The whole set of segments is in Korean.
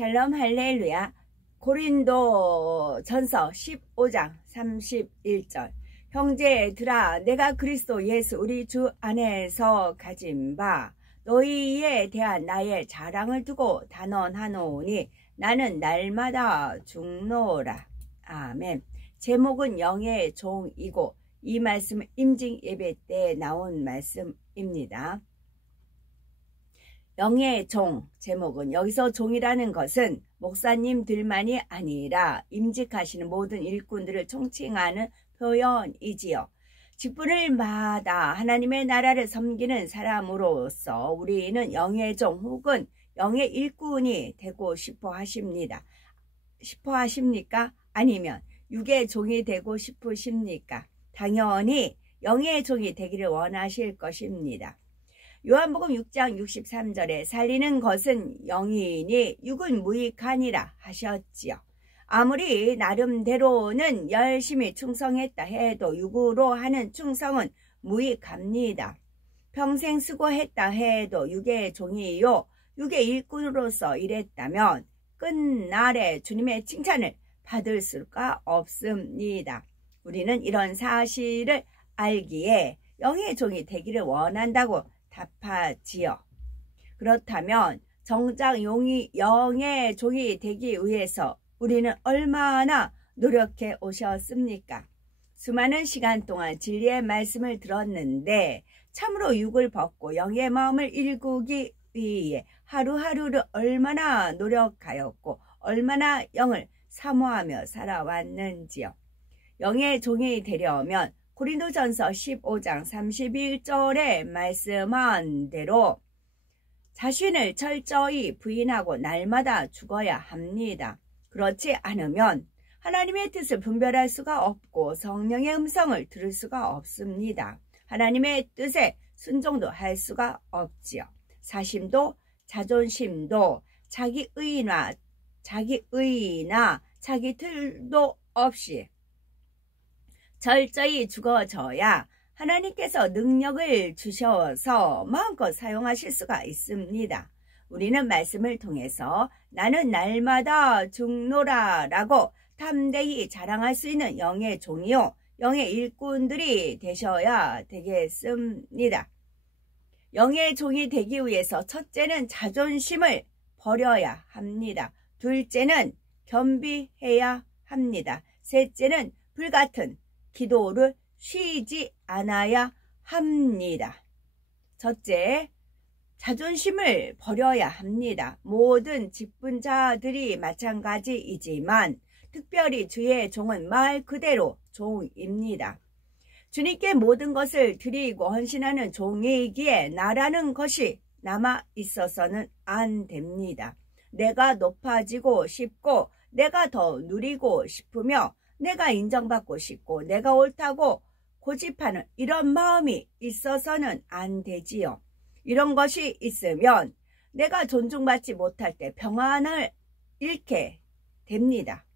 샬롬 할렐루야. 고린도 전서 15장 31절. 형제들아, 내가 그리스도 예수 우리 주 안에서 가진 바 너희에 대한 나의 자랑을 두고 단언하노니 나는 날마다 죽노라. 아멘. 제목은 영의 종이고 이 말씀은 임징 예배 때 나온 말씀입니다. 영의 종, 제목은 여기서 종이라는 것은 목사님들만이 아니라 임직하시는 모든 일꾼들을 총칭하는 표현이지요. 직분을 받아 하나님의 나라를 섬기는 사람으로서 우리는 영의 종 혹은 영의 일꾼이 되고 싶어 하십니까? 아니면 육의 종이 되고 싶으십니까? 당연히 영의 종이 되기를 원하실 것입니다. 요한복음 6장 63절에 살리는 것은 영이니 육은 무익하니라 하셨지요. 아무리 나름대로는 열심히 충성했다 해도 육으로 하는 충성은 무익합니다. 평생 수고했다 해도 육의 종이요 육의 일꾼으로서 일했다면 끝날에 주님의 칭찬을 받을 수가 없습니다. 우리는 이런 사실을 알기에 영의 종이 되기를 원한다고 답하지요. 그렇다면 정작 영의 종이 되기 위해서 우리는 얼마나 노력해 오셨습니까? 수많은 시간 동안 진리의 말씀을 들었는데 참으로 육을 벗고 영의 마음을 일구기 위해 하루하루를 얼마나 노력하였고 얼마나 영을 사모하며 살아왔는지요. 영의 종이 되려면 고린도전서 15장 31절에 말씀한 대로 자신을 철저히 부인하고 날마다 죽어야 합니다. 그렇지 않으면 하나님의 뜻을 분별할 수가 없고 성령의 음성을 들을 수가 없습니다. 하나님의 뜻에 순종도 할 수가 없지요. 사심도 자존심도 자기의나 자기 틀도 없이 철저히 죽어져야 하나님께서 능력을 주셔서 마음껏 사용하실 수가 있습니다. 우리는 말씀을 통해서 나는 날마다 죽노라 라고 담대히 자랑할 수 있는 영의 종이요 영의 일꾼들이 되셔야 되겠습니다. 영의 종이 되기 위해서 첫째는 자존심을 버려야 합니다. 둘째는 겸비해야 합니다. 셋째는 불같은 기도를 쉬지 않아야 합니다. 첫째, 자존심을 버려야 합니다. 모든 직분자들이 마찬가지이지만 특별히 주의 종은 말 그대로 종입니다. 주님께 모든 것을 드리고 헌신하는 종이기에 나라는 것이 남아 있어서는 안 됩니다. 내가 높아지고 싶고 내가 더 누리고 싶으며 내가 인정받고 싶고 내가 옳다고 고집하는 이런 마음이 있어서는 안 되지요. 이런 것이 있으면 내가 존중받지 못할 때 평안을 잃게 됩니다.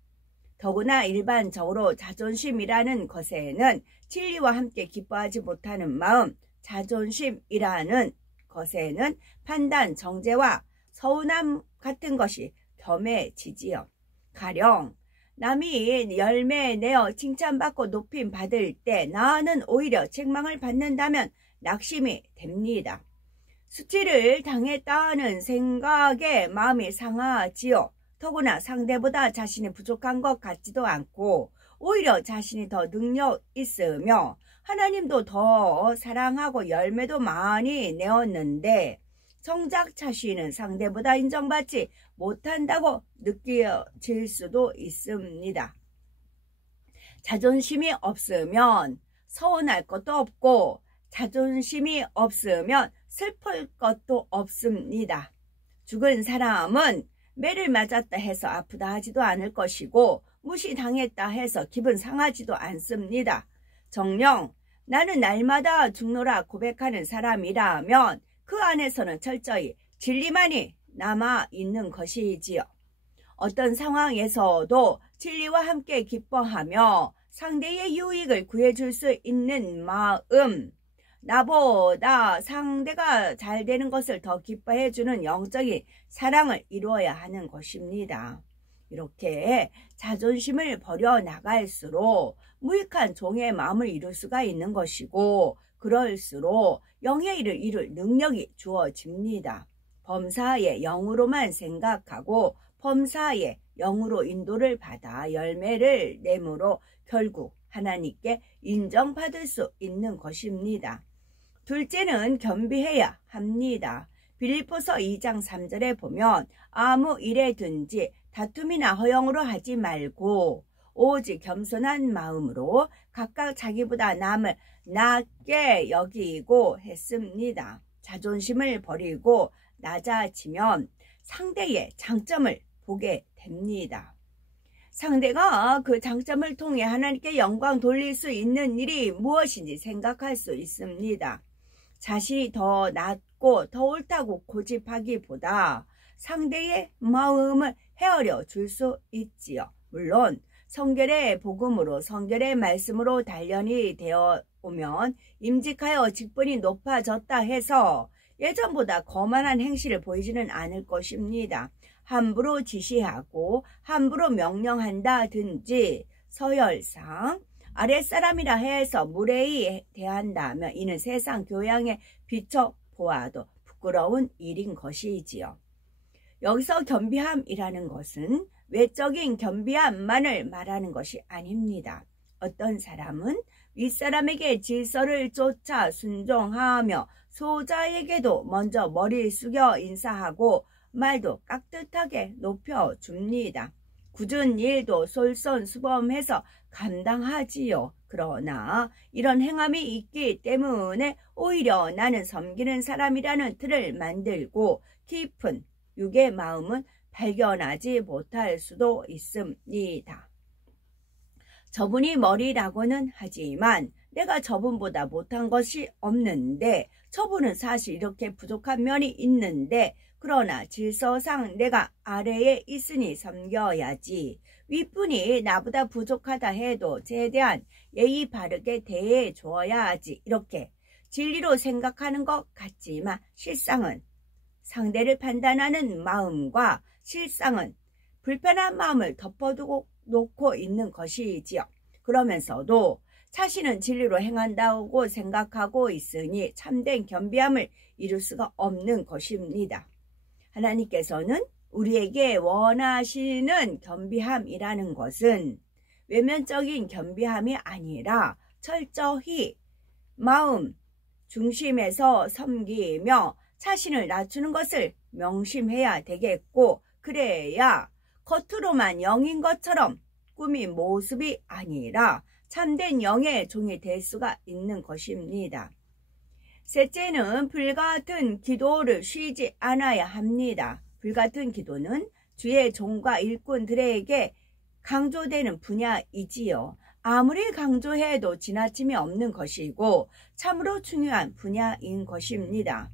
더구나 일반적으로 자존심이라는 것에는 진리와 함께 기뻐하지 못하는 마음, 자존심이라는 것에는 판단, 정죄와 서운함 같은 것이 겸해지지요. 가령 남이 열매 내어 칭찬받고 높임 받을 때 나는 오히려 책망을 받는다면 낙심이 됩니다. 수치를 당했다는 생각에 마음이 상하지요. 더구나 상대보다 자신이 부족한 것 같지도 않고 오히려 자신이 더 능력 있으며 하나님도 더 사랑하고 열매도 많이 내었는데 정작 자신은 상대보다 인정받지 못한다고 느껴질 수도 있습니다. 자존심이 없으면 서운할 것도 없고 자존심이 없으면 슬플 것도 없습니다. 죽은 사람은 매를 맞았다 해서 아프다 하지도 않을 것이고 무시당했다 해서 기분 상하지도 않습니다. 정녕 나는 날마다 죽노라 고백하는 사람이라면 그 안에서는 철저히 진리만이 남아있는 것이지요. 어떤 상황에서도 진리와 함께 기뻐하며 상대의 유익을 구해줄 수 있는 마음, 나보다 상대가 잘 되는 것을 더 기뻐해주는 영적인 사랑을 이루어야 하는 것입니다. 이렇게 자존심을 버려나갈수록 무익한 종의 마음을 이룰 수가 있는 것이고, 그럴수록 영의 일을 이룰 능력이 주어집니다. 범사의 영으로만 생각하고 범사의 영으로 인도를 받아 열매를 내므로 결국 하나님께 인정받을 수 있는 것입니다. 둘째는 겸비해야 합니다. 빌립보서 2장 3절에 보면 아무 일에든지 다툼이나 허영으로 하지 말고 오직 겸손한 마음으로 각각 자기보다 남을 낮게 여기고 했습니다. 자존심을 버리고 낮아지면 상대의 장점을 보게 됩니다. 상대가 그 장점을 통해 하나님께 영광 돌릴 수 있는 일이 무엇인지 생각할 수 있습니다. 자신이 더 낫고 더 옳다고 고집하기보다 상대의 마음을 헤아려 줄 수 있지요. 물론 성결의 복음으로 성결의 말씀으로 단련이 되어 오면 임직하여 직분이 높아졌다 해서 예전보다 거만한 행실을 보이지는 않을 것입니다. 함부로 지시하고 함부로 명령한다든지 서열상 아랫사람이라 해서 무례히 대한다면 이는 세상 교양에 비춰 보아도 부끄러운 일인 것이지요. 여기서 겸비함이라는 것은 외적인 겸비함만을 말하는 것이 아닙니다. 어떤 사람은 윗사람에게 질서를 쫓아 순종하며 소자에게도 먼저 머리 숙여 인사하고 말도 깍듯하게 높여줍니다. 굳은 일도 솔선수범해서 감당하지요. 그러나 이런 행함이 있기 때문에 오히려 나는 섬기는 사람이라는 틀을 만들고 깊은 육의 마음은 발견하지 못할 수도 있습니다. 저분이 머리라고는 하지만 내가 저분보다 못한 것이 없는데, 저분은 사실 이렇게 부족한 면이 있는데, 그러나 질서상 내가 아래에 있으니 섬겨야지. 윗분이 나보다 부족하다 해도 최대한 예의 바르게 대해 줘야지. 이렇게 진리로 생각하는 것 같지만 실상은 상대를 판단하는 마음과 실상은 불편한 마음을 덮어두고 놓고 있는 것이지요. 그러면서도 자신은 진리로 행한다고 생각하고 있으니 참된 겸비함을 이룰 수가 없는 것입니다. 하나님께서는 우리에게 원하시는 겸비함이라는 것은 외면적인 겸비함이 아니라 철저히 마음 중심에서 섬기며 자신을 낮추는 것을 명심해야 되겠고, 그래야 겉으로만 영인 것처럼 꾸민 모습이 아니라 참된 영의 종이 될 수가 있는 것입니다. 셋째는 불같은 기도를 쉬지 않아야 합니다. 불같은 기도는 주의 종과 일꾼들에게 강조되는 분야이지요. 아무리 강조해도 지나침이 없는 것이고 참으로 중요한 분야인 것입니다.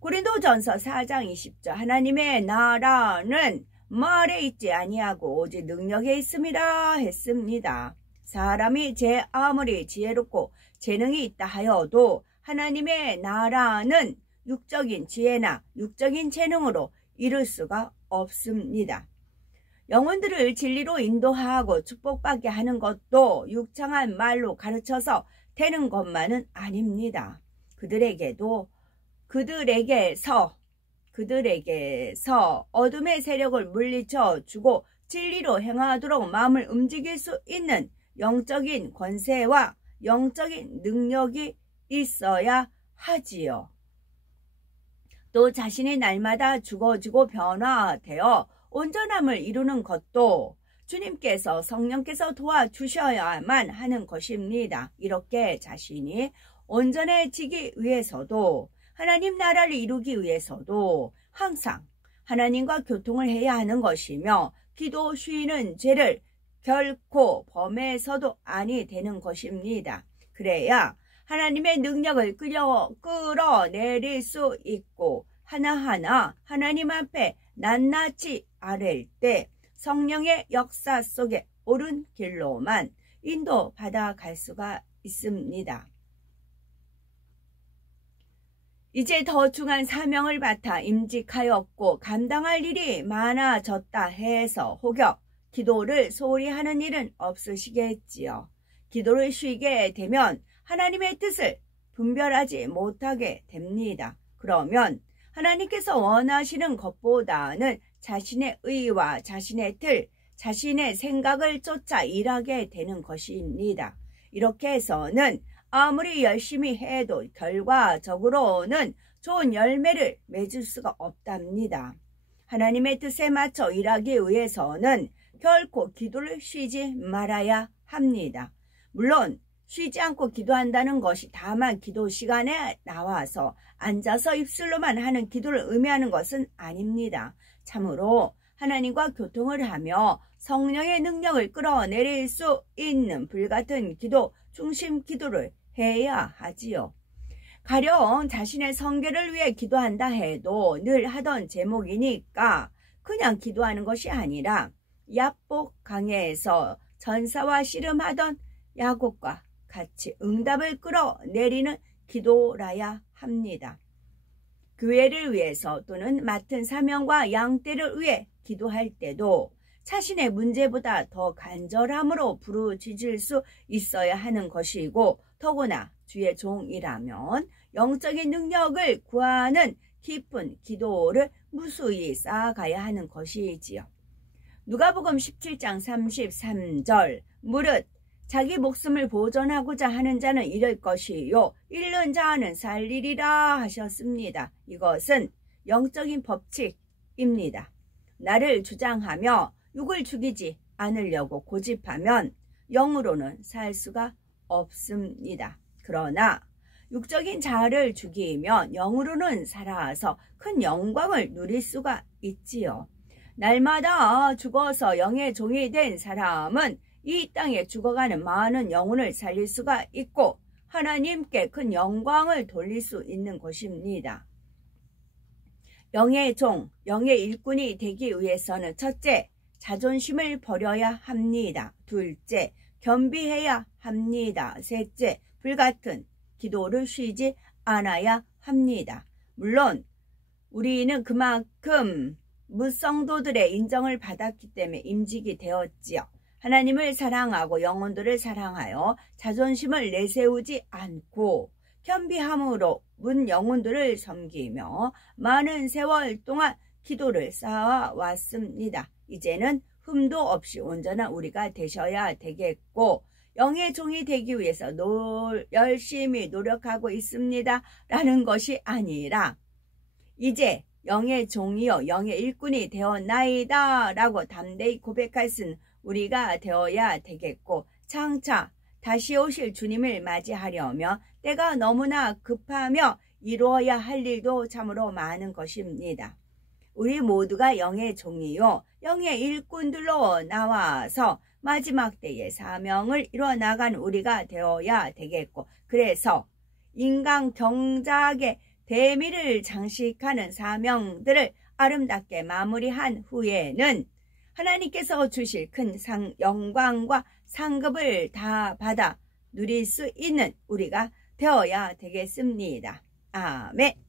고린도전서 4장 20절 하나님의 나라는 말에 있지 아니하고 오직 능력에 있음이라 했습니다. 사람이 아무리 지혜롭고 재능이 있다 하여도 하나님의 나라는 육적인 지혜나 육적인 재능으로 이룰 수가 없습니다. 영혼들을 진리로 인도하고 축복받게 하는 것도 육창한 말로 가르쳐서 되는 것만은 아닙니다. 그들에게서 어둠의 세력을 물리쳐 주고 진리로 행하도록 마음을 움직일 수 있는 영적인 권세와 영적인 능력이 있어야 하지요. 또 자신이 날마다 죽어지고 변화되어 온전함을 이루는 것도 주님께서 성령께서 도와주셔야만 하는 것입니다. 이렇게 자신이 온전해지기 위해서도 하나님 나라를 이루기 위해서도 항상 하나님과 교통을 해야 하는 것이며 기도 쉬는 죄를 결코 범해서도 아니 되는 것입니다. 그래야 하나님의 능력을 끌어내릴 수 있고 하나하나 하나님 앞에 낱낱이 아랠 때 성령의 역사 속에 옳은 길로만 인도받아 갈 수가 있습니다. 이제 더 중한 사명을 맡아 임직하였고 감당할 일이 많아졌다 해서 혹여 기도를 소홀히 하는 일은 없으시겠지요. 기도를 쉬게 되면 하나님의 뜻을 분별하지 못하게 됩니다. 그러면 하나님께서 원하시는 것보다는 자신의 의와 자신의 틀, 자신의 생각을 쫓아 일하게 되는 것입니다. 이렇게 해서는 아무리 열심히 해도 결과적으로는 좋은 열매를 맺을 수가 없답니다. 하나님의 뜻에 맞춰 일하기 위해서는 결코 기도를 쉬지 말아야 합니다. 물론 쉬지 않고 기도한다는 것이 다만 기도 시간에 나와서 앉아서 입술로만 하는 기도를 의미하는 것은 아닙니다. 참으로 하나님과 교통을 하며 성령의 능력을 끌어내릴 수 있는 불같은 기도, 중심 기도를 해야 하지요. 가령 자신의 성결을 위해 기도한다 해도 늘 하던 제목이니까 그냥 기도하는 것이 아니라 야복 강해에서 전사와 씨름하던 야곱과 같이 응답을 끌어내리는 기도라야 합니다. 교회를 위해서 또는 맡은 사명과 양떼를 위해 기도할 때도 자신의 문제보다 더 간절함으로 부르짖을 수 있어야 하는 것이고 더구나 주의 종이라면 영적인 능력을 구하는 깊은 기도를 무수히 쌓아가야 하는 것이지요. 누가복음 17장 33절 무릇 자기 목숨을 보존하고자 하는 자는 잃을 것이요 잃는 자는 살리리라 하셨습니다. 이것은 영적인 법칙입니다. 나를 주장하며 육을 죽이지 않으려고 고집하면 영으로는 살 수가 없습니다. 그러나 육적인 자아를 죽이면 영으로는 살아서 큰 영광을 누릴 수가 있지요. 날마다 죽어서 영의 종이 된 사람은 이 땅에 죽어가는 많은 영혼을 살릴 수가 있고 하나님께 큰 영광을 돌릴 수 있는 것입니다. 영의 종, 영의 일꾼이 되기 위해서는 첫째, 자존심을 버려야 합니다. 둘째, 겸비해야 합니다. 셋째, 불같은 기도를 쉬지 않아야 합니다. 물론 우리는 그만큼 무성도들의 인정을 받았기 때문에 임직이 되었지요. 하나님을 사랑하고 영혼들을 사랑하여 자존심을 내세우지 않고 겸비함으로 문 영혼들을 섬기며 많은 세월 동안 기도를 쌓아왔습니다. 이제는 흠도 없이 온전한 우리가 되셔야 되겠고 영의 종이 되기 위해서 열심히 노력하고 있습니다 라는 것이 아니라 이제 영의 종이요 영의 일꾼이 되었나이다 라고 담대히 고백할 수 있는 우리가 되어야 되겠고 장차 다시 오실 주님을 맞이하려면 때가 너무나 급하며 이루어야 할 일도 참으로 많은 것입니다. 우리 모두가 영의 종이요 영의 일꾼들로 나와서 마지막 때의 사명을 이뤄나간 우리가 되어야 되겠고 그래서 인간 경작의 대미를 장식하는 사명들을 아름답게 마무리한 후에는 하나님께서 주실 큰 영광과 상급을 다 받아 누릴 수 있는 우리가 되어야 되겠습니다. 아멘.